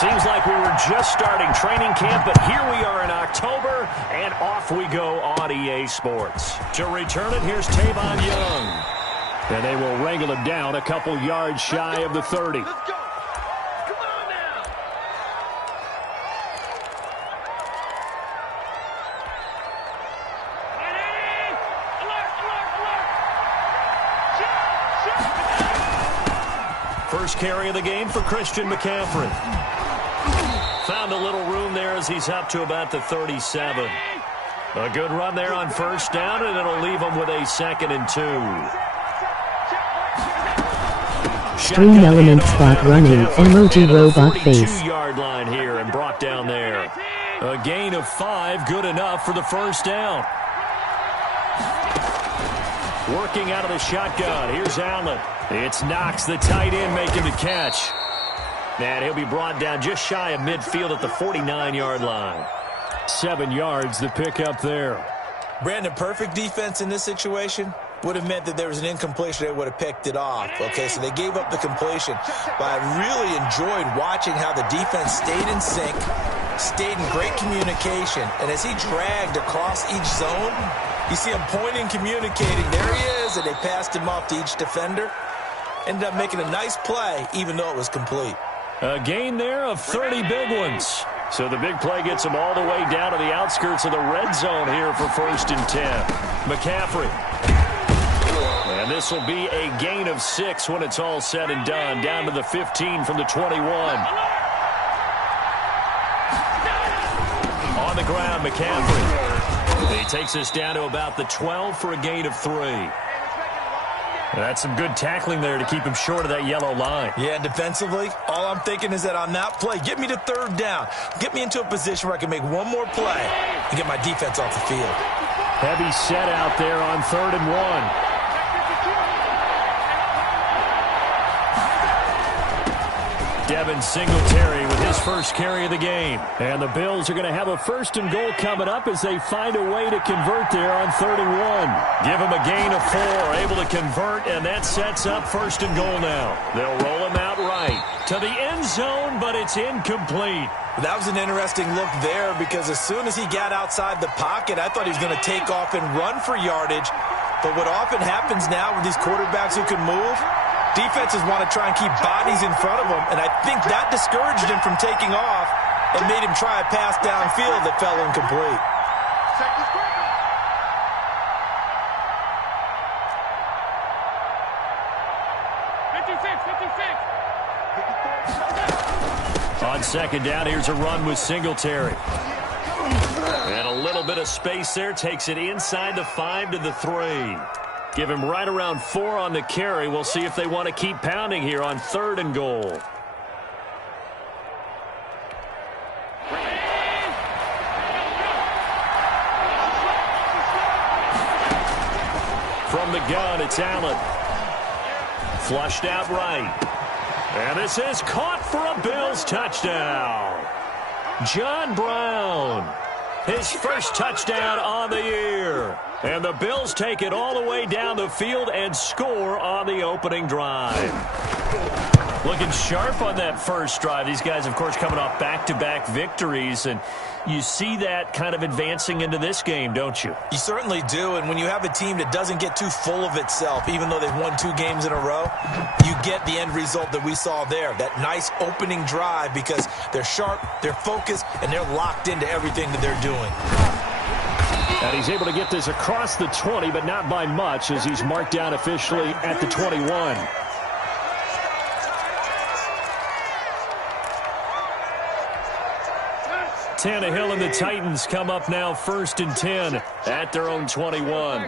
Seems like we were just starting training camp, but here we are in October, and off we go on EA Sports. To return it, here's Tavon Young. And they will wrangle him down a couple yards shy of the 30. Let's go. Come on now. Ready? Alert, alert, alert. First carry of the game for Christian McCaffrey. Found a little room there as he's up to about the 37. A good run there on first down, and it'll leave him with a 2nd and 2. Stream element spot running, emoji robot face. 2-yard line here and brought down there. A gain of 5, good enough for the first down. Working out of the shotgun, here's Allen. It's Knox, the tight end, making the catch. And he'll be brought down just shy of midfield at the 49-yard line. 7 yards, the pickup there. Brandon, perfect defense in this situation would have meant that there was an incompletion. They would have picked it off. Okay, so they gave up the completion. But I really enjoyed watching how the defense stayed in sync, stayed in great communication. And as he dragged across each zone, you see him pointing, communicating. There he is, and they passed him off to each defender. Ended up making a nice play, even though it was complete. A gain there of 30 big ones. So the big play gets him all the way down to the outskirts of the red zone here for 1st and 10. McCaffrey. And this will be a gain of 6 when it's all said and done. Down to the 15 from the 21. On the ground, McCaffrey. He takes us down to about the 12 for a gain of 3. That's some good tackling there to keep him short of that yellow line. Yeah, defensively, all I'm thinking is that on that play, get me to 3rd down. Get me into a position where I can make one more play and get my defense off the field. Heavy set out there on 3rd and 1. Devin Singletary with his first carry of the game. And the Bills are going to have a 1st and goal coming up as they find a way to convert there on 3rd and 1. Give him a gain of 4, able to convert, and that sets up 1st and goal now. They'll roll him out right to the end zone, but it's incomplete. That was an interesting look there because as soon as he got outside the pocket, I thought he was going to take off and run for yardage. But what often happens now with these quarterbacks who can move, defenses want to try and keep bodies in front of them, and I think that discouraged him from taking off and made him try a pass downfield that fell incomplete. On 2nd down, here's a run with Singletary. And a little bit of space there, takes it inside the 5 to the 3. Give him right around 4 on the carry. We'll see if they want to keep pounding here on 3rd and goal. From the gun, it's Allen. Flushed out right. And this is caught for a Bills touchdown. John Brown. His first touchdown on the year. And the Bills take it all the way down the field and score on the opening drive. Looking sharp on that first drive. These guys, of course, coming off back-to-back victories. And you see that kind of advancing into this game, don't you? You certainly do. And when you have a team that doesn't get too full of itself, even though they've won 2 games in a row, you get the end result that we saw there. That nice opening drive because they're sharp, they're focused, and they're locked into everything that they're doing. And he's able to get this across the 20, but not by much as he's marked down officially at the 21. Tannehill and the Titans come up now 1st and 10 at their own 21.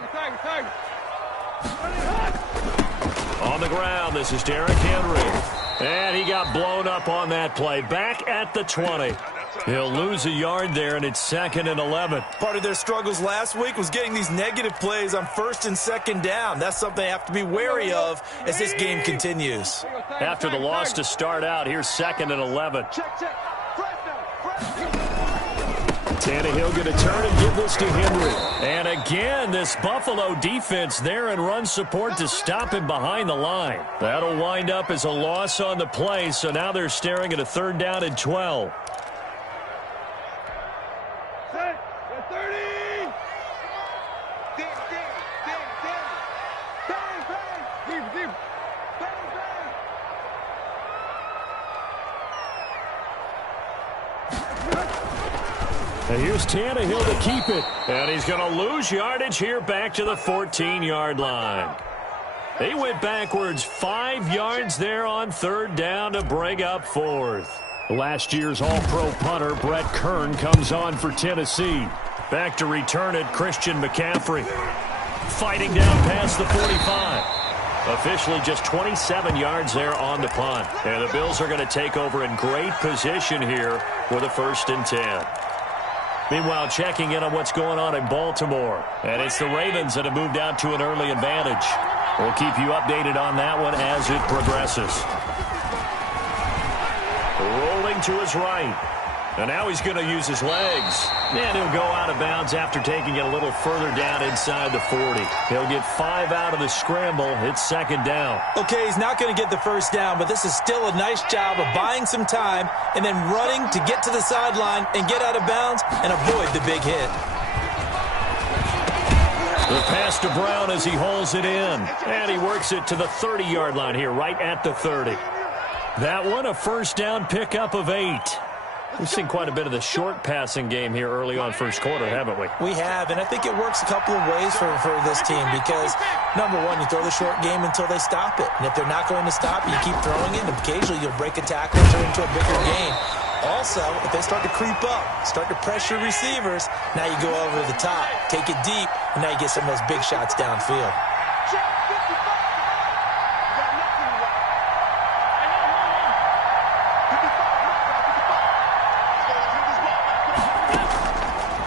On the ground, this is Derrick Henry. And he got blown up on that play. Back at the 20. He'll lose a yard there, and it's 2nd and 11. Part of their struggles last week was getting these negative plays on 1st and 2nd down. That's something they have to be wary of as this game continues. After the loss to start out, here's 2nd and 11. Tannehill going to turn and give this to Henry. And again, this Buffalo defense there and run support to stop him behind the line. That'll wind up as a loss on the play, so now they're staring at a 3rd down and 12. And here's Tannehill to keep it. And he's going to lose yardage here back to the 14-yard line. They went backwards 5 yards there on 3rd down to bring up 4th. Last year's All-Pro punter Brett Kern comes on for Tennessee. Back to return it, Christian McCaffrey. Fighting down past the 45. Officially just 27 yards there on the punt. And the Bills are going to take over in great position here with a 1st and 10. Meanwhile, checking in on what's going on in Baltimore. And it's the Ravens that have moved out to an early advantage. We'll keep you updated on that one as it progresses. Rolling to his right. And now he's going to use his legs. And he'll go out of bounds after taking it a little further down inside the 40. He'll get 5 out of the scramble. It's 2nd down. Okay, he's not going to get the 1st down, but this is still a nice job of buying some time and then running to get to the sideline and get out of bounds and avoid the big hit. The pass to Brown as he hauls it in. And he works it to the 30-yard line here, right at the 30. That one, a 1st down pickup of 8. We've seen quite a bit of the short passing game here early on 1st quarter, haven't we? We have, and I think it works a couple of ways for this team because, number one, you throw the short game until they stop it. And if they're not going to stop it, you keep throwing it, and occasionally you'll break a tackle and turn into a bigger game. Also, if they start to creep up, start to pressure receivers, now you go over the top, take it deep, and now you get some of those big shots downfield.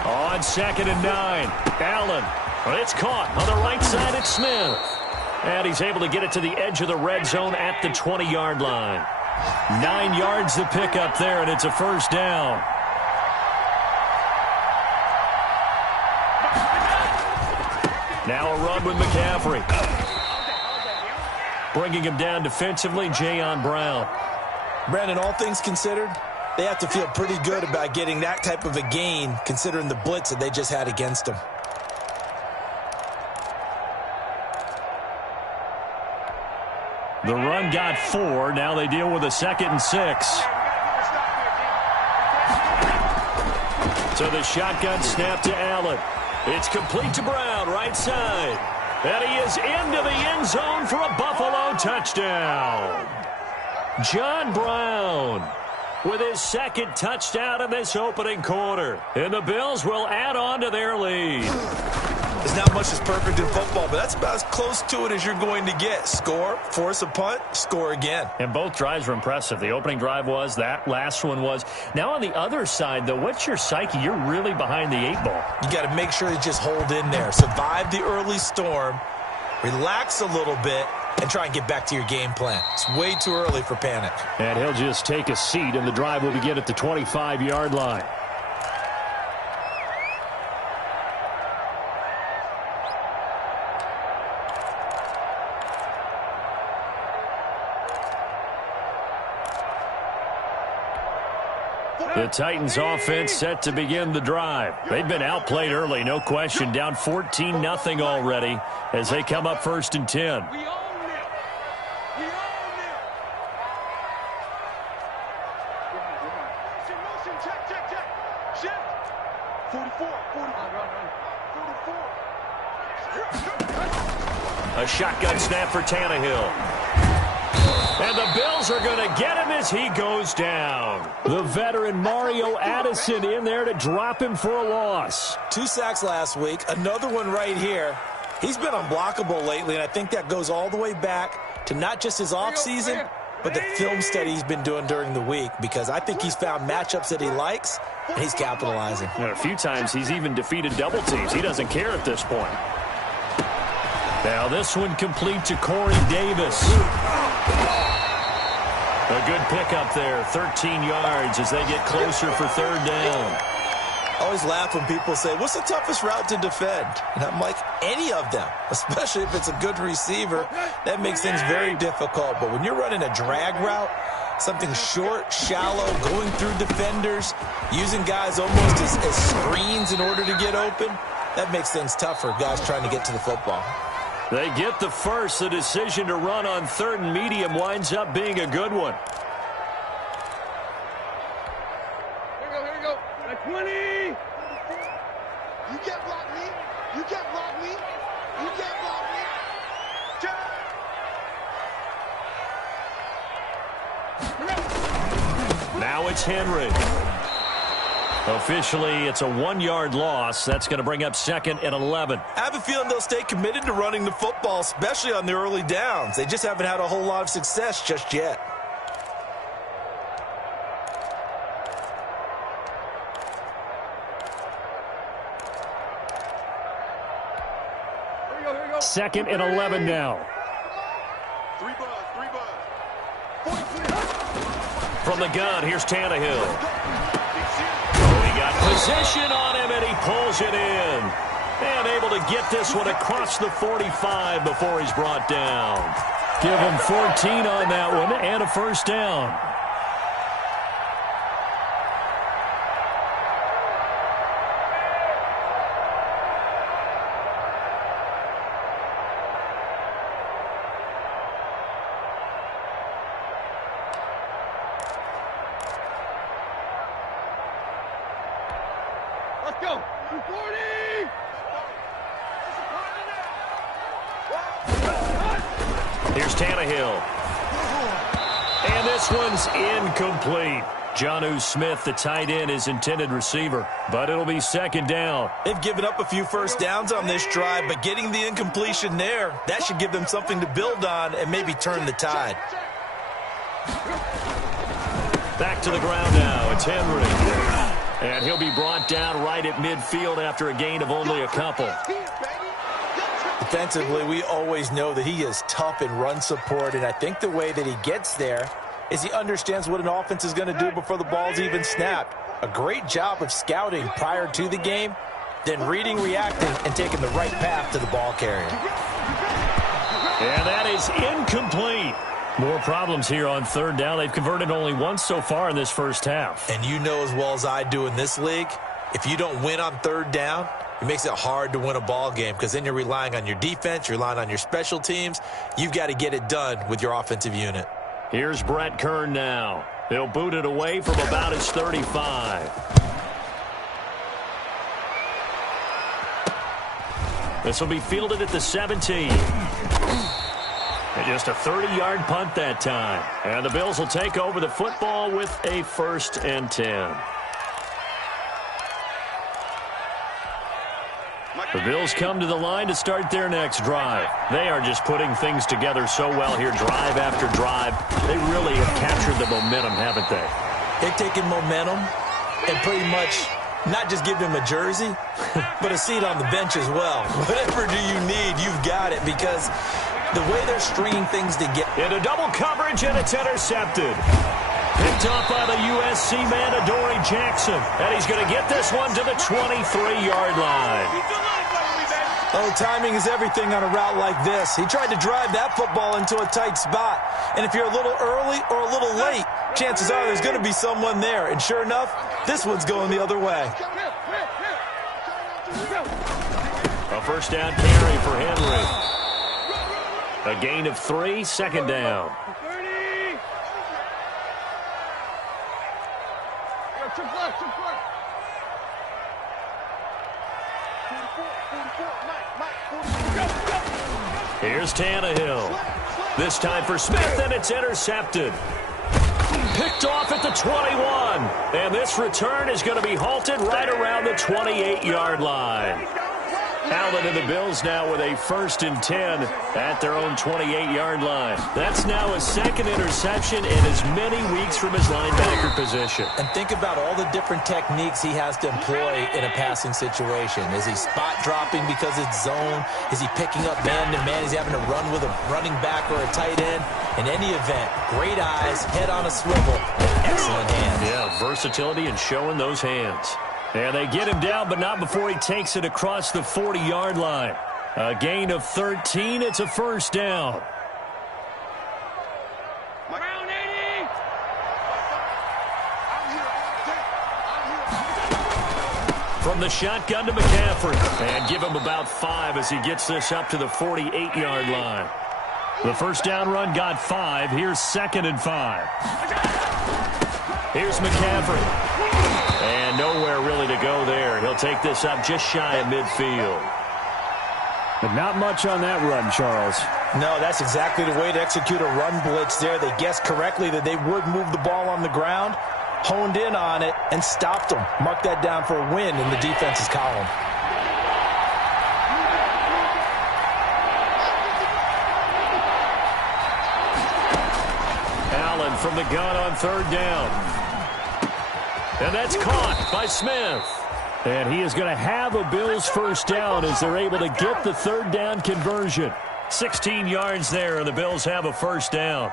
On 2nd and 9, Allen. It's caught on the right side. It's Smith. And he's able to get it to the edge of the red zone at the 20-yard line. 9 yards to pick up there, and it's a 1st down. Now a run with McCaffrey. Bringing him down defensively, Jayon Brown. Brandon, all things considered, they have to feel pretty good about getting that type of a gain considering the blitz that they just had against them. The run got 4. Now they deal with a 2nd and 6. So the shotgun snap to Allen. It's complete to Brown, right side. And he is into the end zone for a Buffalo touchdown. John Brown with his 2nd touchdown in this opening quarter. And the Bills will add on to their lead. There's not much that's perfect in football, but that's about as close to it as you're going to get. Score, force a punt, score again. And both drives were impressive. The opening drive was, that last one was. Now on the other side, though, what's your psyche? You're really behind the 8 ball. You got to make sure you just hold in there. Survive the early storm, relax a little bit, and try and get back to your game plan. It's way too early for panic. And he'll just take a seat, and the drive will begin at the 25-yard line. The Titans offense set to begin the drive. They've been outplayed early, no question. Down 14-0 already as they come up 1st and 10. A shotgun snap for Tannehill. And the Bills are going to get him as he goes down. The veteran Mario Addison in there to drop him for a loss. 2 sacks last week, another one right here. He's been unblockable lately, and I think that goes all the way back to not just his offseason, but the film study he's been doing during the week, because I think he's found matchups that he likes, and he's capitalizing. And a few times he's even defeated double teams. He doesn't care at this point. Now this one complete to Corey Davis. A good pickup there, 13 yards as they get closer for 3rd down. I always laugh when people say, what's the toughest route to defend? And I'm like, any of them, especially if it's a good receiver. That makes things very difficult. But when you're running a drag route, something short, shallow, going through defenders, using guys almost as screens in order to get open, that makes things tough for guys trying to get to the football. They get the first. The decision to run on 3rd and medium winds up being a good one. Here we go. At 20. You can't block me. You can't block me. You can't block me. Now it's Henry. Officially, it's a 1-yard loss. That's going to bring up 2nd and 11. I have a feeling they'll stay committed to running the football, especially on the early downs. They just haven't had a whole lot of success just yet. Here we go. 2nd and 11 now. 3 buzz. From the gun, here's Tannehill. He got position on him, and he pulls it in. And able to get this one across the 45 before he's brought down. Give him 14 on that one and a first down. Let's go. 240. Here's Tannehill. And this one's incomplete. Jonnu Smith, the tight end, is intended receiver, but it'll be 2nd down. They've given up a few first downs on this drive, but getting the incompletion there, that should give them something to build on and maybe turn the tide. Back to the ground now. It's Henry. And he'll be brought down right at midfield after a gain of only a couple. Defensively, we always know that he is tough in run support, and I think the way that he gets there is he understands what an offense is going to do before the ball's even snapped. A great job of scouting prior to the game, then reading, reacting, and taking the right path to the ball carrier. And that is incomplete. More problems here on 3rd down. They've converted only once so far in this first half. And you know as well as I do in this league, if you don't win on 3rd down, it makes it hard to win a ball game because then you're relying on your defense, you're relying on your special teams. You've got to get it done with your offensive unit. Here's Brett Kern now. He'll boot it away from about his 35. This will be fielded at the 17. And just a 30-yard punt that time. And the Bills will take over the football with a 1st and 10. The Bills come to the line to start their next drive. They are just putting things together so well here, drive after drive. They really have captured the momentum, haven't they? They've taken momentum and pretty much not just give him a jersey, but a seat on the bench as well. Whatever do you need, you've got it, because the way they're stringing things together. Into double coverage, and it's intercepted. Picked off by the USC man, Adoree Jackson. And he's going to get this one to the 23-yard line. Oh, timing is everything on a route like this. He tried to drive that football into a tight spot. And if you're a little early or a little late, chances are there's going to be someone there. And sure enough, this one's going the other way. A first down carry for Henry. A gain of 3, 2nd down. Here's Tannehill. This time for Smith, and it's intercepted. Picked off at the 21. And this return is going to be halted right around the 28-yard line. Allen and the Bills now with a 1st and 10 at their own 28-yard line. That's now his 2nd interception in as many weeks from his linebacker position. And think about all the different techniques he has to employ in a passing situation. Is he spot dropping because it's zone? Is he picking up man-to-man? Is he having to run with a running back or a tight end? In any event, great eyes, head on a swivel, and excellent hands. Yeah, versatility and showing those hands. And they get him down, but not before he takes it across the 40-yard line. A gain of 13. It's a first down. From the shotgun to McCaffrey. And give him about 5 as he gets this up to the 48-yard line. The first down run got 5. Here's 2nd and 5. Here's McCaffrey. And nowhere really to go there. He'll take this up just shy of midfield. But not much on that run, Charles. No, that's exactly the way to execute a run blitz there. They guessed correctly that they would move the ball on the ground, honed in on it, and stopped them. Mark that down for a win in the defense's column. Allen from the gun on 3rd down. And that's caught by Smith. And he is going to have a Bills first down as they're able to get the 3rd down conversion. 16 yards there, and the Bills have a first down.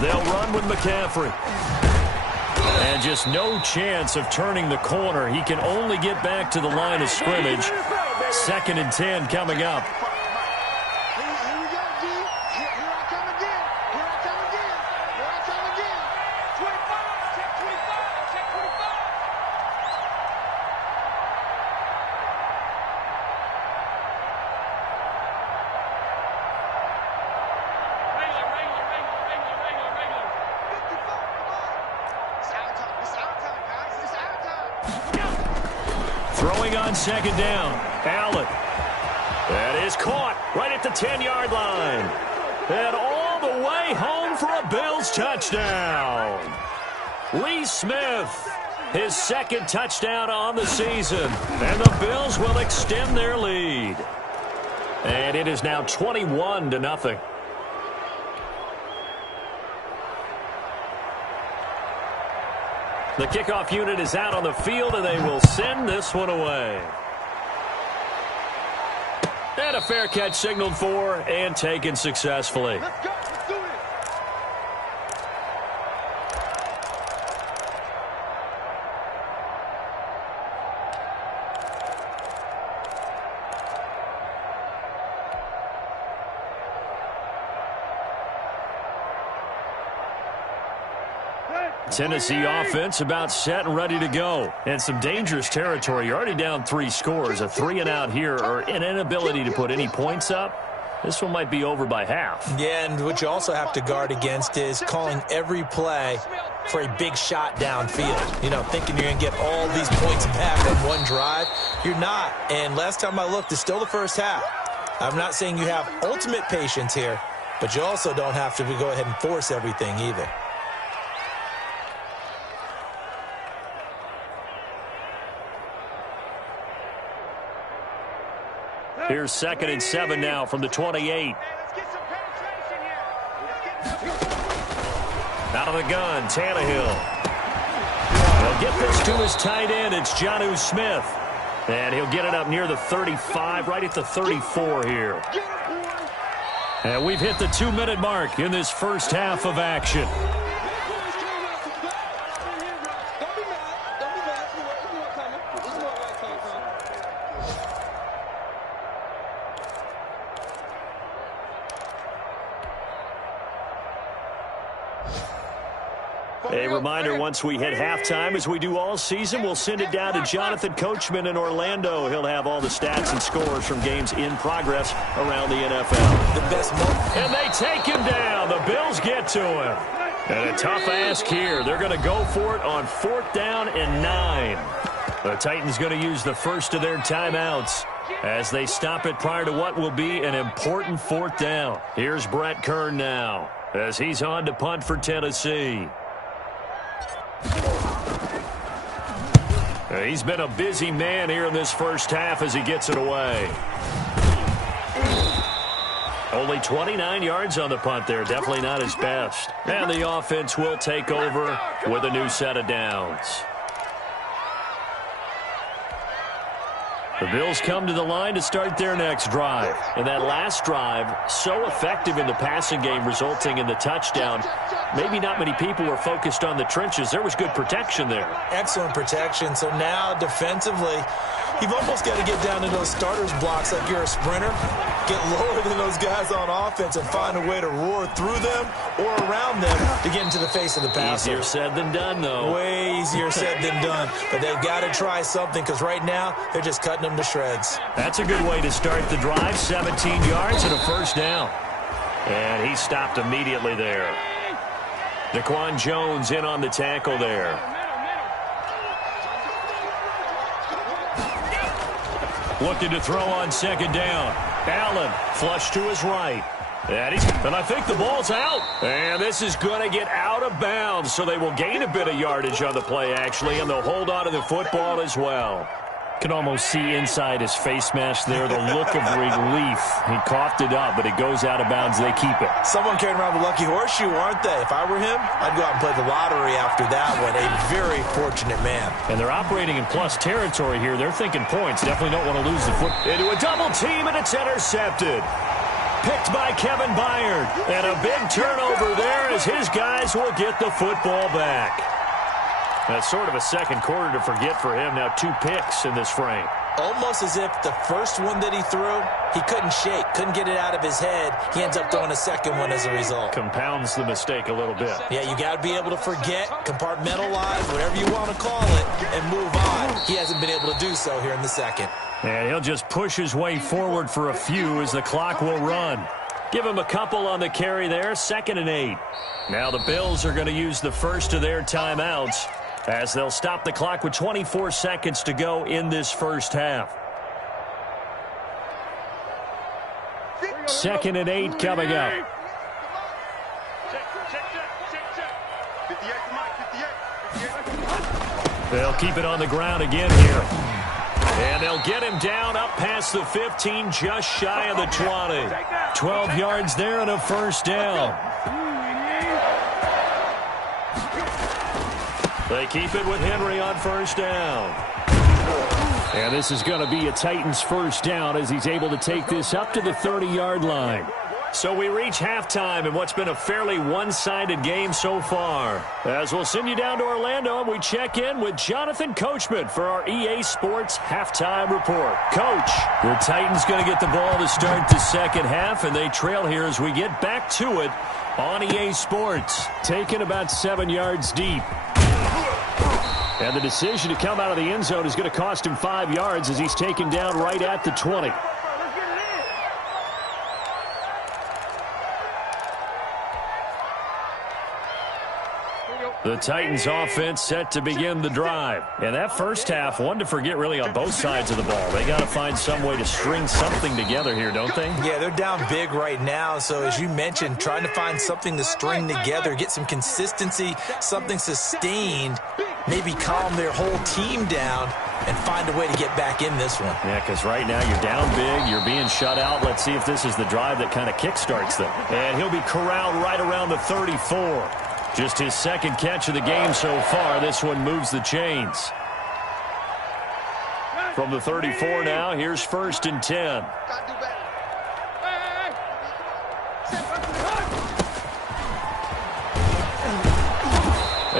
They'll run with McCaffrey. And just no chance of turning the corner. He can only get back to the line of scrimmage. 2nd and 10 coming up. Here we go, G. Here I come again. Here I come again. Here I come again. 25. Check 25. Check 25. Throwing on 2nd down. Allen. That is caught right at the 10-yard line. And all the way home for a Bills touchdown. Lee Smith, his 2nd touchdown on the season. And the Bills will extend their lead. And it is now 21-0. The kickoff unit is out on the field, and they will send this one away. And a fair catch signaled for and taken successfully. Let's go. Let's do it. Tennessee offense about set and ready to go. And some dangerous territory. You're already down 3 scores. A 3-and-out here or an inability to put any points up. This one might be over by half. Yeah, and what you also have to guard against is calling every play for a big shot downfield. You know, thinking you're going to get all these points back on one drive. You're not. And last time I looked, it's still the first half. I'm not saying you have ultimate patience here, but you also don't have to go ahead and force everything either. Here's 2nd and 7 now from the 28. Out of the gun, Tannehill. He'll get this to his tight end. It's Jonnu Smith. And he'll get it up near the 35, right at the 34 here. And we've hit the 2-minute mark in this first half of action. A reminder, once we hit halftime, as we do all season, we'll send it down to Jonathan Coachman in Orlando. He'll have all the stats and scores from games in progress around the NFL. The best moment. And they take him down. The Bills get to him. And a tough ask here. They're going to go for it on 4th down and 9. The Titans going to use the first of their timeouts as they stop it prior to what will be an important 4th down. Here's Brett Kern now as he's on to punt for Tennessee. He's been a busy man here in this first half as he gets it away. Only 29 yards on the punt there. Definitely not his best. And the offense will take over with a new set of downs. The Bills come to the line to start their next drive. And that last drive, so effective in the passing game, resulting in the touchdown. Maybe not many people were focused on the trenches. There was good protection there. Excellent protection. So now defensively, you've almost got to get down to those starters blocks like you're a sprinter. Get lower than those guys on offense and find a way to roar through them or around them to get into the face of the passer. Easier said than done, though. Way easier said than done. But they've got to try something because right now they're just cutting them to shreds. That's a good way to start the drive. 17 yards and a first down. And he stopped immediately there. Daquan Jones in on the tackle there. Looking to throw on second down. Allen flush to his right. And I think the ball's out. And this is going to get out of bounds, so they will gain a bit of yardage on the play, actually, and they'll hold on to the football as well. Can almost see inside his face mask there the look of relief. He coughed it up, but it goes out of bounds. They keep it. Someone carrying around the lucky horseshoe, aren't they? If I were him, I'd go out and play the lottery after that one. A very fortunate man. And they're operating in plus territory here. They're thinking points. Definitely don't want to lose the foot. Into a double team, and it's intercepted. Picked by Kevin Byard. And a big turnover there as his guys will get the football back. That's sort of a second quarter to forget for him. Now 2 picks in this frame. Almost as if the first one that he threw, he couldn't shake, couldn't get it out of his head. He ends up throwing a second one as a result. Compounds the mistake a little bit. Yeah, you got to be able to forget, compartmentalize, whatever you want to call it, and move on. He hasn't been able to do so here in the second. And he'll just push his way forward for a few as the clock will run. Give him a couple on the carry there, 2nd and 8. Now the Bills are going to use the first of their timeouts, as they'll stop the clock with 24 seconds to go in this first half. 2nd and 8 coming up. They'll keep it on the ground again here. And they'll get him down up past the 15, just shy of the 20. 12 yards there and a first down. They keep it with Henry on first down. And this is going to be a Titans first down as he's able to take this up to the 30-yard line. So we reach halftime in what's been a fairly one-sided game so far. As we'll send you down to Orlando, and we check in with Jonathan Coachman for our EA Sports Halftime Report. Coach, the Titans going to get the ball to start the second half, and they trail here as we get back to it on EA Sports. Taken about 7 yards deep. And the decision to come out of the end zone is going to cost him 5 yards as he's taken down right at the 20. The Titans offense set to begin the drive. And that first half, one to forget really on both sides of the ball. They got to find some way to string something together here, don't they? Yeah, they're down big right now. So as you mentioned, trying to find something to string together, get some consistency, something sustained, maybe calm their whole team down and find a way to get back in this one. Yeah, because right now you're down big, you're being shut out. Let's see if this is the drive that kind of kickstarts them. And he'll be corralled right around the 34. Just his second catch of the game so far. This one moves the chains. From the 34 now, here's 1st and 10.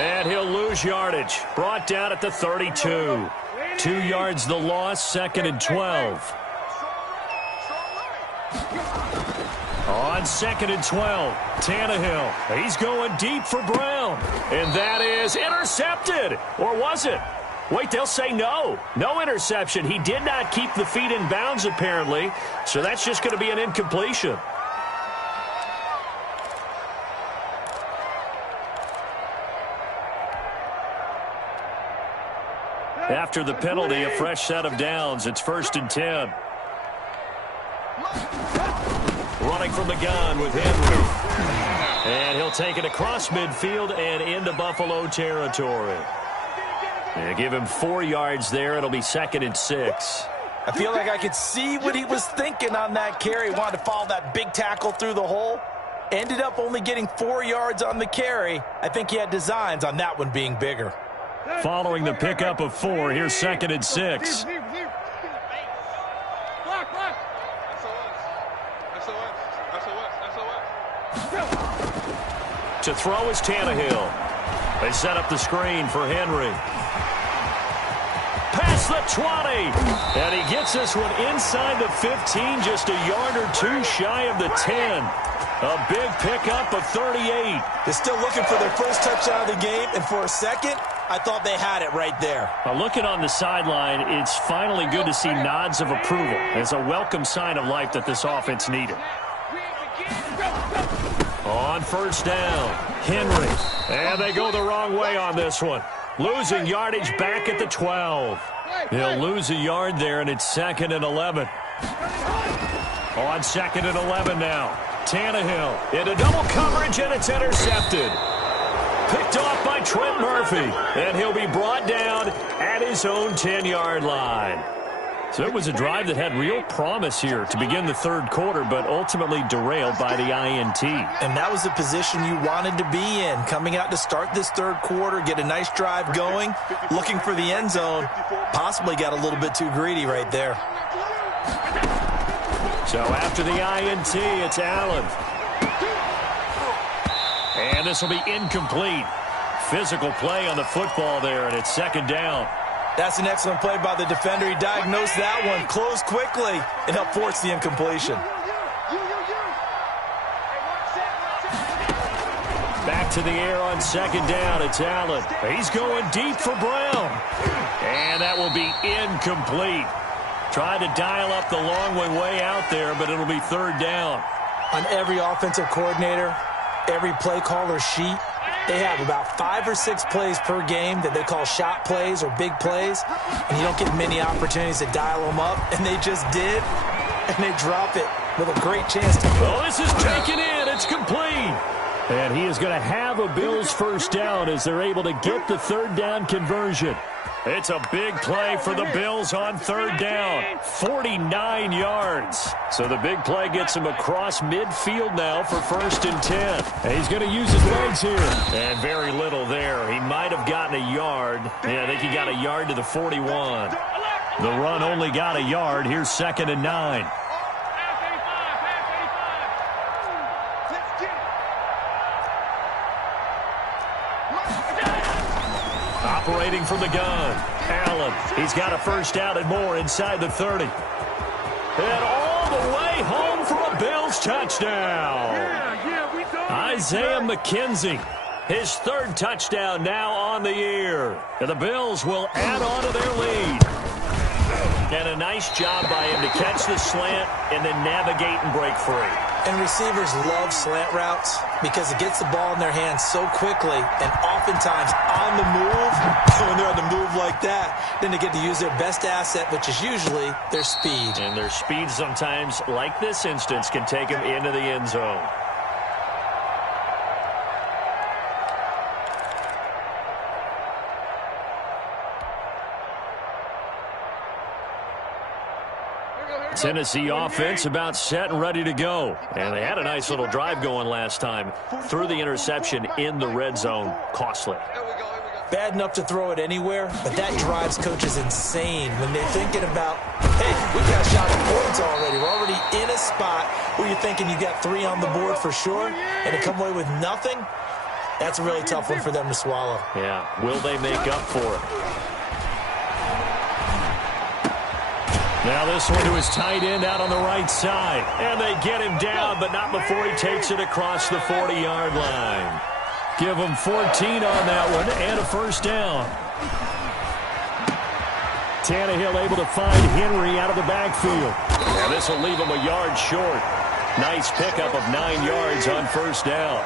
And he'll lose yardage. Brought down at the 32. 2 yards the loss, 2nd and 12. On 2nd and 12, Tannehill. He's going deep for Brown. And that is intercepted. Or was it? Wait, they'll say no. No interception. He did not keep the feet in bounds, apparently. So that's just going to be an incompletion. After the penalty, a fresh set of downs. It's 1st and 10. Running from the gun with Henry. And he'll take it across midfield and into Buffalo territory. They give him 4 yards there. It'll be 2nd and 6. I feel like I could see what he was thinking on that carry. Wanted to follow that big tackle through the hole. Ended up only getting 4 yards on the carry. I think he had designs on that one being bigger. Following the pickup of 4, here's 2nd and 6. To throw is Tannehill. They set up the screen for Henry. Past the 20. And he gets this one inside the 15, just a yard or two shy of the 10. A big pickup of 38. They're still looking for their first touchdown of the game, and for a second, I thought they had it right there. Looking on the sideline, it's finally good to see nods of approval. It's a welcome sign of life that this offense needed. On first down, Henry. And they go the wrong way on this one. Losing yardage back at the 12. He'll lose a yard there, and it's 2nd and 11. On 2nd and 11 now. Tannehill into double coverage, and it's intercepted. Picked off by Trent Murphy, and he'll be brought down at his own 10-yard line. So it was a drive that had real promise here to begin the third quarter, but ultimately derailed by the INT. And that was the position you wanted to be in, coming out to start this third quarter, get a nice drive going, looking for the end zone. Possibly got a little bit too greedy right there. So after the INT, it's Allen. And this will be incomplete. Physical play on the football there, and it's 2nd down. That's an excellent play by the defender. He diagnosed that one, closed quickly, and helped force the incompletion. Back to the air on 2nd down. It's Allen. He's going deep for Brown. And that will be incomplete. Tried to dial up the long way out there, but it'll be 3rd down. On every offensive coordinator, every play caller sheet, they have about 5 or 6 plays per game that they call shot plays or big plays, and you don't get many opportunities to dial them up, and they just did, and they drop it with a great chance to... Oh, this is taken in. It's complete. And he is going to have a Bills first down as they're able to get the 3rd down conversion. It's a big play for the Bills on 3rd down. 49 yards. So the big play gets him across midfield now for 1st and 10. And he's going to use his legs here. And very little there. He might have gotten a yard. Yeah, I think he got a yard to the 41. The run only got a yard. Here's 2nd and 9. Operating from the gun. Allen. He's got a first down and more inside the 30. And all the way home for a Bills touchdown. Isaiah McKenzie. His 3rd touchdown now on the year. And the Bills will add on to their lead. And a nice job by him to catch the slant and then navigate and break free. And receivers love slant routes because it gets the ball in their hands so quickly, and oftentimes on the move, when they're on the move like that, then they get to use their best asset, which is usually their speed. And their speed sometimes, like this instance, can take them into the end zone. Tennessee offense about set and ready to go. And they had a nice little drive going last time. Threw the interception in the red zone. Costly. Bad enough to throw it anywhere, but that drives coaches insane when they're thinking about, hey, we got shot at points already. We're already in a spot where you're thinking you got 3 on the board for sure, and to come away with nothing, that's a really tough one for them to swallow. Yeah. Will they make up for it? Now this one to his tight end out on the right side. And they get him down, but not before he takes it across the 40-yard line. Give him 14 on that one and a first down. Tannehill able to find Henry out of the backfield. And this will leave him a yard short. Nice pickup of 9 yards on first down.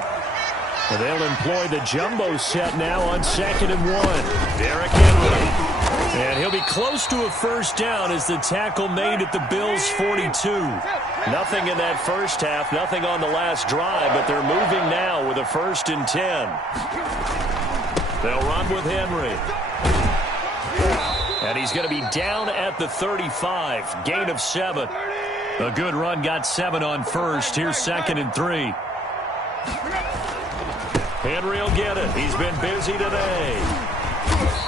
And they'll employ the jumbo set now on 2nd and 1. Derrick Henry. And he'll be close to a first down as the tackle made at the Bills' 42. Nothing in that first half, nothing on the last drive, but they're moving now with a 1st and 10. They'll run with Henry. And he's going to be down at the 35. Gain of 7. A good run, got 7 on first. Here's 2nd and 3. Henry will get it. He's been busy today.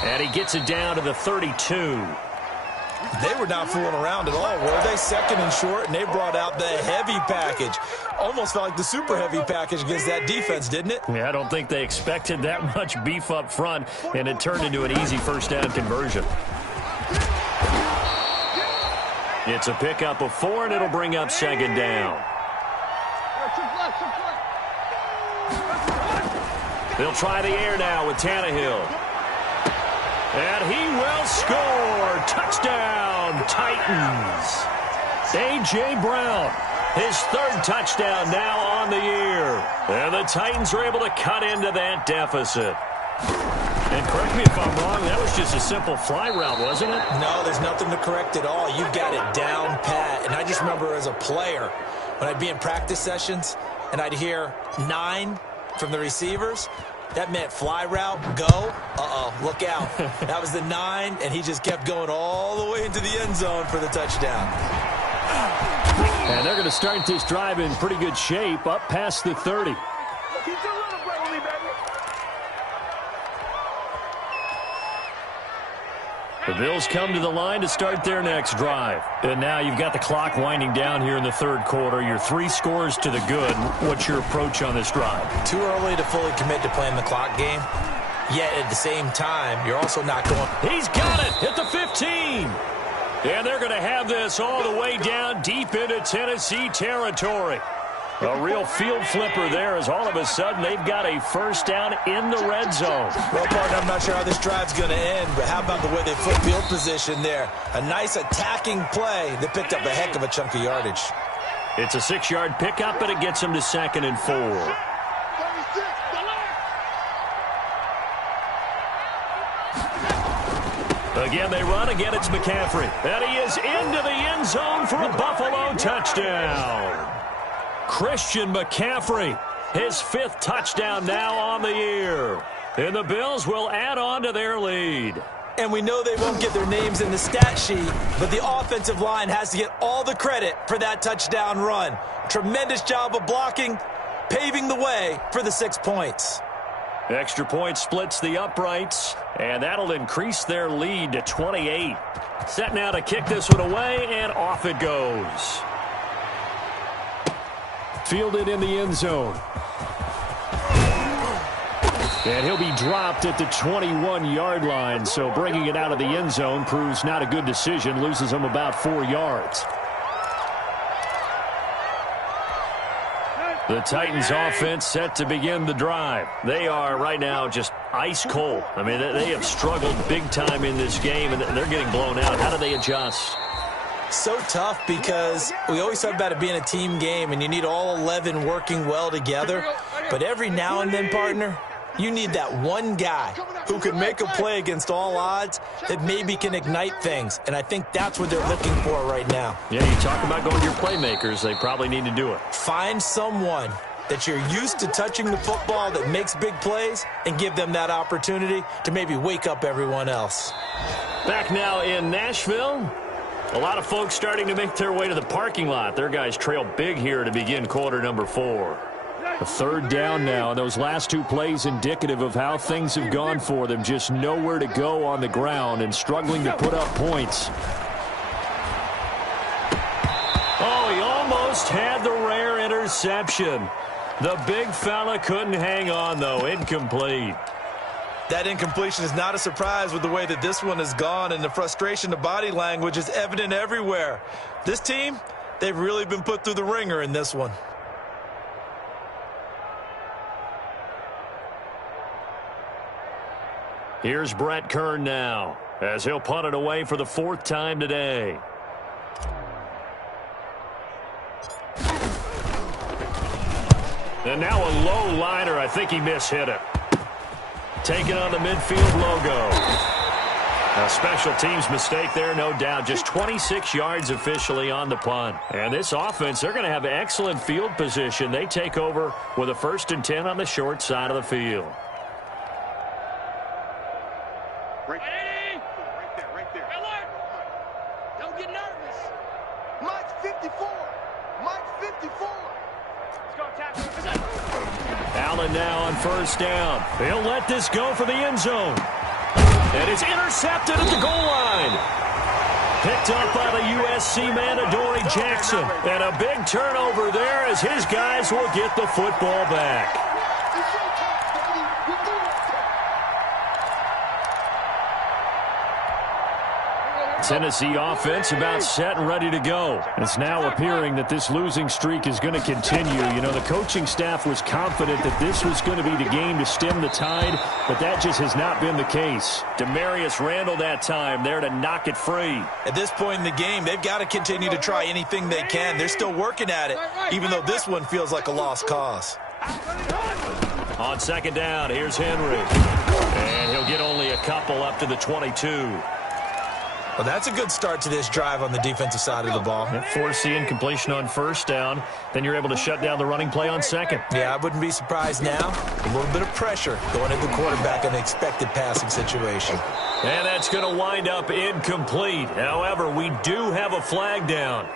And he gets it down to the 32. They were not fooling around at all, were they? Second and short, and they brought out the heavy package. Almost felt like the super heavy package against that defense, didn't it? Yeah, I don't think they expected that much beef up front, and it turned into an easy first down conversion. It's a pickup of 4, and it'll bring up second down. They'll try the air now with Tannehill. And he will score. Touchdown, Titans. A.J. Brown, his 3rd touchdown now on the year. And the Titans are able to cut into that deficit. And correct me if I'm wrong, that was just a simple fly route, wasn't it? No, there's nothing to correct at all. You've got it down pat. And I just remember as a player, when I'd be in practice sessions and I'd hear 9 from the receivers, that meant fly route, go. Uh-oh, look out. That was the 9, and he just kept going all the way into the end zone for the touchdown. And they're going to start this drive in pretty good shape, up past the 30. The Bills come to the line to start their next drive. And now you've got the clock winding down here in the 3rd quarter. You're 3 scores to the good. What's your approach on this drive? Too early to fully commit to playing the clock game. Yet at the same time, you're also not going. He's got it at the 15. And they're going to have this all the way down deep into Tennessee territory. A real field flipper there as all of a sudden they've got a first down in the red zone. Well, partner, I'm not sure how this drive's going to end, but how about the way they flip field position there? A nice attacking play that picked up a heck of a chunk of yardage. It's a 6-yard pickup, but it gets them to 2nd and 4. Again, they run. Again, it's McCaffrey. And he is into the end zone for a Buffalo touchdown. Christian McCaffrey, his 5th touchdown now on the year. And the Bills will add on to their lead. And we know they won't get their names in the stat sheet, but the offensive line has to get all the credit for that touchdown run. Tremendous job of blocking, paving the way for the 6 points. Extra point splits the uprights, and that'll increase their lead to 28. Set now to kick this one away, and off it goes. Fielded in the end zone. And he'll be dropped at the 21-yard line, so bringing it out of the end zone proves not a good decision, loses him about 4 yards. The Titans offense set to begin the drive. They are right now just ice cold. I mean, they have struggled big time in this game, and they're getting blown out. How do they adjust? So tough because we always talk about it being a team game, and you need all 11 working well together. But every now and then, partner, you need that one guy who can make a play against all odds that maybe can ignite things. And I think that's what they're looking for right now. Yeah, you talk about going to your playmakers. They probably need to do it. Find someone that you're used to touching the football that makes big plays and give them that opportunity to maybe wake up everyone else. Back now in Nashville. A lot of folks starting to make their way to the parking lot. Their guys trail big here to begin quarter number 4. A 3rd down now, and those last 2 plays indicative of how things have gone for them. Just nowhere to go on the ground and struggling to put up points. Oh, he almost had the rare interception. The big fella couldn't hang on, though. Incomplete. That incompletion is not a surprise with the way that this one has gone, and the frustration, the body language is evident everywhere. This team, they've really been put through the ringer in this one. Here's Brett Kern now, as he'll punt it away for the 4th time today. And now a low liner. I think he mishit it. Taking on the midfield logo. A special teams mistake there, no doubt. Just 26 yards officially on the punt. And this offense, they're going to have excellent field position. They take over with a 1st and 10 on the short side of the field. Right there. Alert! Don't get nervous. Mike's 54. Mike's 54. Let's go, tackle. Allen now on 1st down. He'll let this go for the end zone. And it's intercepted at the goal line. Picked up by the USC man, Adoree Jackson. And a big turnover there as his guys will get the football back. Tennessee offense about set and ready to go. It's now appearing that this losing streak is going to continue. You know, the coaching staff was confident that this was going to be the game to stem the tide, but that just has not been the case. Demarius Randall that time there to knock it free. At this point in the game, they've got to continue to try anything they can. They're still working at it, even though this one feels like a lost cause. On second down, here's Henry. And he'll get only a couple up to the 22. Well, that's a good start to this drive on the defensive side of the ball. Force the incompletion on first down. Then you're able to shut down the running play on second. Yeah, I wouldn't be surprised now. A little bit of pressure going at the quarterback in an expected passing situation. And that's going to wind up incomplete. However, we do have a flag down.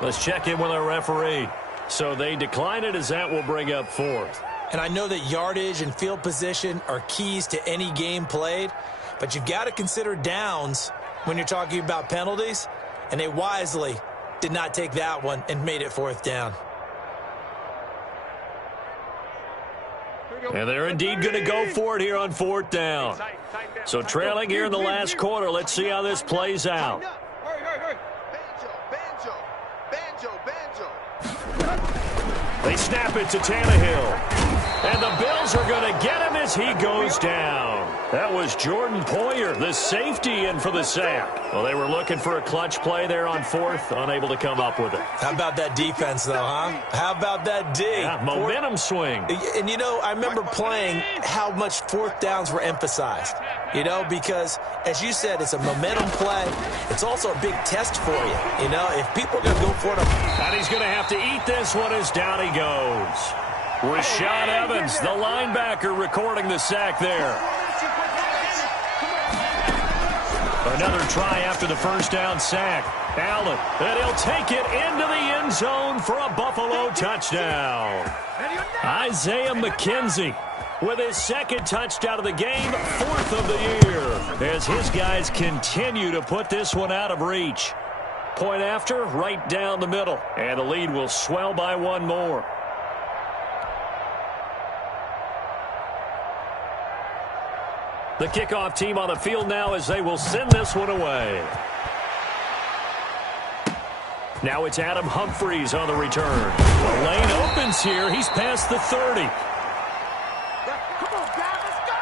Let's check in with our referee. So they decline it as that will bring up fourth. And I know that yardage and field position are keys to any game played, but you've got to consider downs when you're talking about penalties, and they wisely did not take that one and made it fourth down. And they're indeed going to go for it here on fourth down. So trailing here in the last quarter, let's see how this plays out. They snap it to Tannehill. And the Bills are going to get him as he goes down. That was Jordan Poyer, the safety, in for the sack. Well, they were looking for a clutch play there on fourth, unable to come up with it. How about that defense, though, huh? How about that D? Yeah, momentum swing. And, you know, I remember playing how much fourth downs were emphasized. You know, because, as you said, it's a momentum play. It's also a big test for you. You know, if people are going to go for it. And he's going to have to eat this one as down he goes. Rashad Evans, the linebacker, recording the sack there. Another try after the first down sack. Allen, and he'll take it into the end zone for a Buffalo touchdown. Isaiah McKenzie with his second touchdown of the game, fourth of the year, as his guys continue to put this one out of reach. Point after, right down the middle, and the lead will swell by one more. The kickoff team on the field now as they will send this one away. Now it's Adam Humphries on the return. The lane opens here. He's past the 30. Come on, guys, let's go!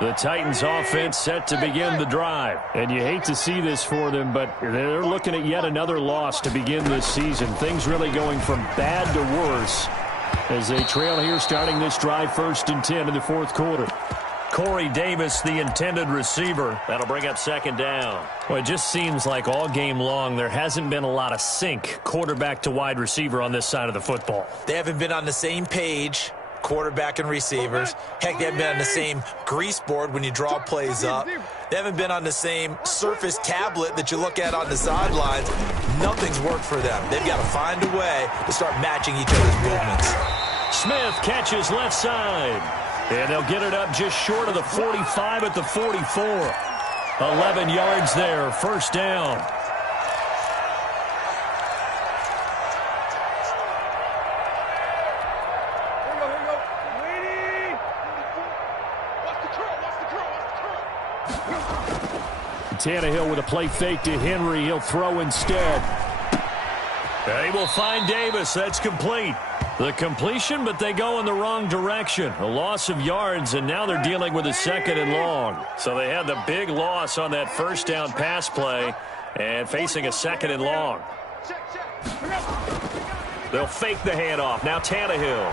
The Titans offense set to begin the drive. And you hate to see this for them, but they're looking at yet another loss to begin this season. Things really going from bad to worse as they trail here starting this drive 1st and 10 in the fourth quarter. Corey Davis, the intended receiver. That'll bring up second down. Well, it just seems like all game long there hasn't been a lot of sync quarterback to wide receiver on this side of the football. They haven't been on the same page, quarterback and receivers. Heck, they haven't been on the same grease board when you draw plays up. They haven't been on the same surface tablet that you look at on the sidelines. Nothing's worked for them. They've got to find a way to start matching each other's movements. Smith catches left side. And they'll get it up just short of the 45 at the 44. 11 yards there, first down. Tannehill with a play fake to Henry. He'll throw instead. They will find Davis. That's complete. The completion, but they go in the wrong direction. A loss of yards, and now they're dealing with a second and long. So they had the big loss on that first down pass play and facing a second and long. They'll fake the handoff. Now Tannehill.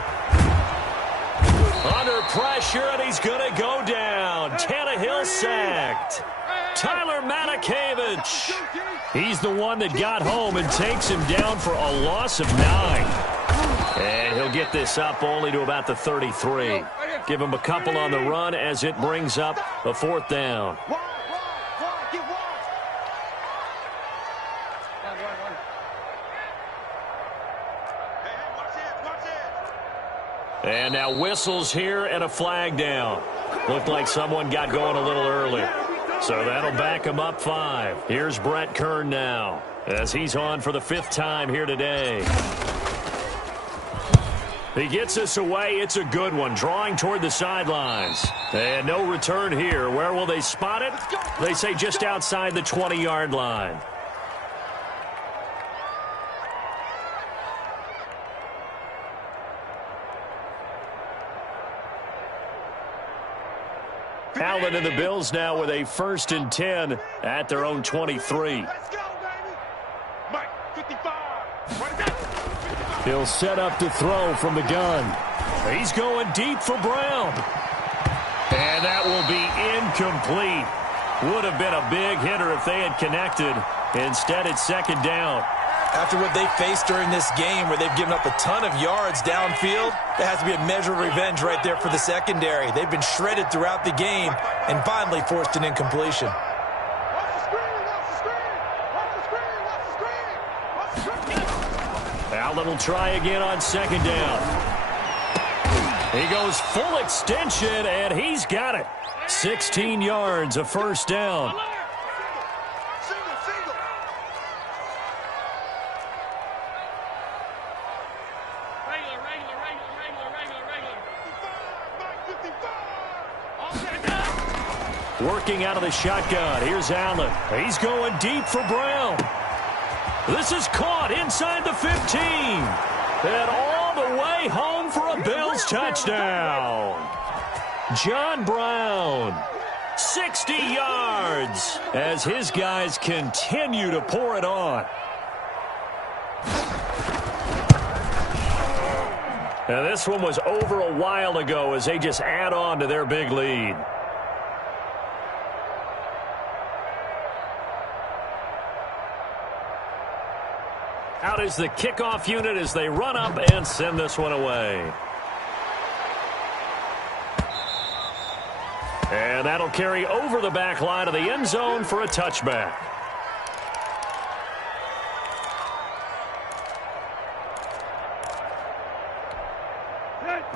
Under pressure, and he's going to go down. Tannehill sacked. Tyler Matakevich. He's the one that got home and takes him down for a loss of 9. And he'll get this up only to about the 33. Give him a couple on the run as it brings up a fourth down. And now whistles here and a flag down. Looked like someone got going a little early. So that'll back him up 5. Here's Brett Kern now as he's on for the 5th time here today. He gets us away. It's a good one, drawing toward the sidelines. And no return here. Where will they spot it? They say just outside the 20-yard line. Allen and the Bills now with a 1st and 10 at their own 23. Let's go, baby. Mike, 55. He'll set up to throw from the gun. He's going deep for Brown. And that will be incomplete. Would have been a big hitter if they had connected. Instead, it's 2nd down. After what they faced during this game where they've given up a ton of yards downfield, there has to be a measure of revenge right there for the secondary. They've been shredded throughout the game and finally forced an incompletion. Watch the screen, watch the screen. Watch the screen, watch the screen. Watch the screen. Allen will try again on 2nd down. He goes full extension, and he's got it. 16 yards, a 1st down. Single. Working out of the shotgun. Here's Allen. He's going deep for Brown. This is caught inside the 15. And all the way home for a Bills touchdown. John Brown, 60 yards as his guys continue to pour it on. And this one was over a while ago as they just add on to their big lead. Out is the kickoff unit as they run up and send this one away. And that'll carry over the back line of the end zone for a touchback.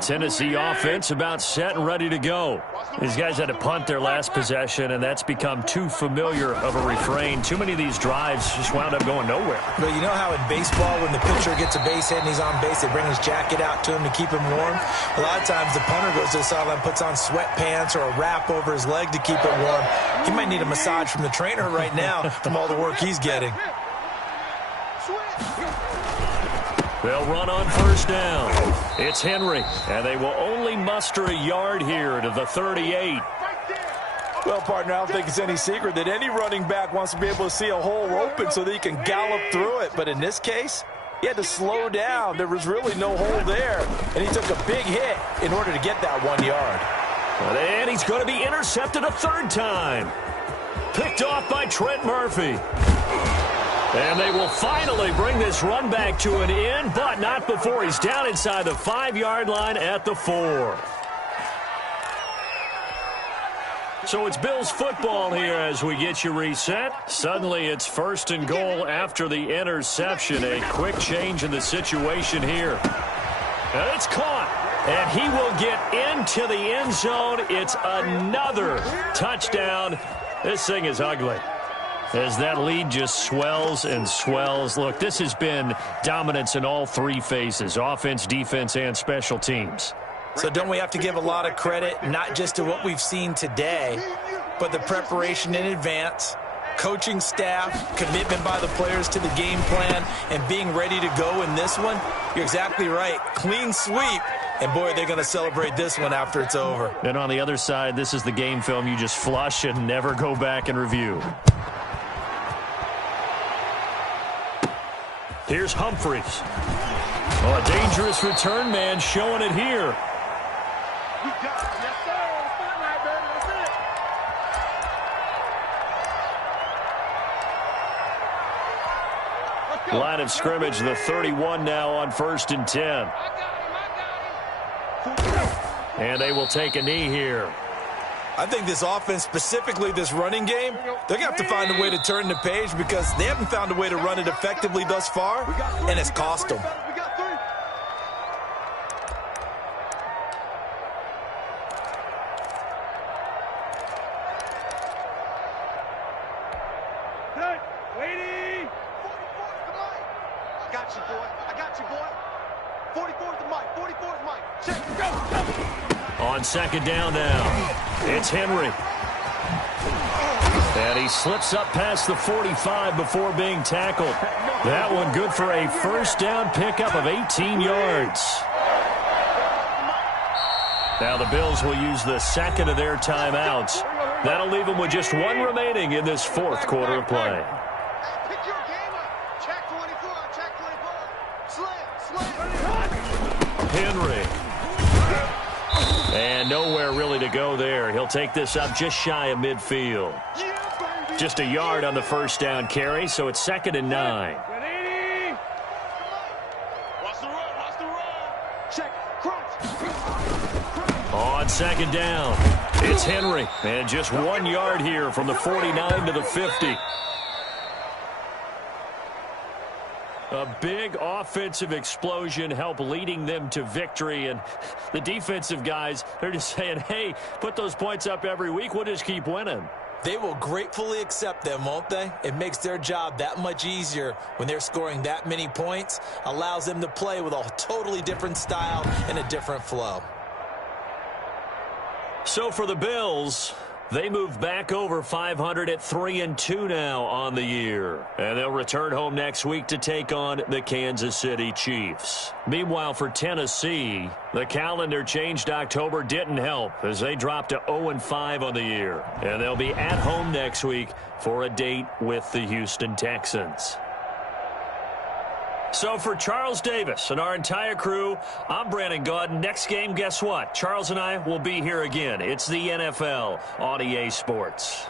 Tennessee offense about set and ready to go. These guys had to punt their last possession, and that's become too familiar of a refrain. Too many of these drives just wound up going nowhere. But you know how in baseball, when the pitcher gets a base hit and he's on base, they bring his jacket out to him to keep him warm? A lot of times the punter goes to the sideline, puts on sweatpants or a wrap over his leg to keep it warm. He might need a massage from the trainer right now from all the work he's getting. They'll run on 1st down. It's Henry, and they will only muster a yard here to the 38. Well, partner, I don't think it's any secret that any running back wants to be able to see a hole open so that he can gallop through it. But in this case, he had to slow down. There was really no hole there, and he took a big hit in order to get that 1 yard. And he's going to be intercepted a 3rd time. Picked off by Trent Murphy. And they will finally bring this run back to an end, but not before he's down inside the 5-yard line at the 4. So it's Bills football here as we get you reset. Suddenly it's 1st and goal after the interception. A quick change in the situation here. And it's caught. And he will get into the end zone. It's another touchdown. This thing is ugly as that lead just swells and swells. Look, this has been dominance in all 3 phases, offense, defense, and special teams. So don't we have to give a lot of credit, not just to what we've seen today, but the preparation in advance, coaching staff, commitment by the players to the game plan, and being ready to go in this one? You're exactly right. Clean sweep. And, boy, they're going to celebrate this one after it's over. And on the other side, this is the game film you just flush and never go back and review. Here's Humphreys. Oh, a dangerous return man showing it here. Line of scrimmage, the 31 now on 1st and 10. And they will take a knee here. I think this offense, specifically this running game, they're going to have to find a way to turn the page because they haven't found a way to run it effectively thus far, and it's cost them. Waiting. 44's the mic. I got you, boy. I got you, boy. 44's the mic. 44's mic. Check. Go. On second down now, it's Henry. And he slips up past the 45 before being tackled. That one good for a first down pickup of 18 yards. Now the Bills will use the second of their timeouts. That'll leave them with just one remaining in this fourth quarter of play. Pick your game up. Check 24. Check 24. Slam. Henry. And nowhere really to go there. He'll take this up just shy of midfield. Just a yard on the first down carry, so it's 2nd and 9. Watch the run. Watch the run. Check. Crunch. On second down, it's Henry. And just 1 yard here from the 49 to the 50. A big offensive explosion helped leading them to victory. And the defensive guys, they're just saying, hey, put those points up every week. We'll just keep winning. They will gratefully accept them, won't they? It makes their job that much easier when they're scoring that many points. Allows them to play with a totally different style and a different flow. So for the Bills, they move back over 500 at 3-2 now on the year. And they'll return home next week to take on the Kansas City Chiefs. Meanwhile, for Tennessee, the calendar changed October didn't help as they dropped to 0-5 on the year. And they'll be at home next week for a date with the Houston Texans. So for Charles Davis and our entire crew, I'm Brandon Gaudin. Next game, guess what? Charles and I will be here again. It's the NFL on EA Sports.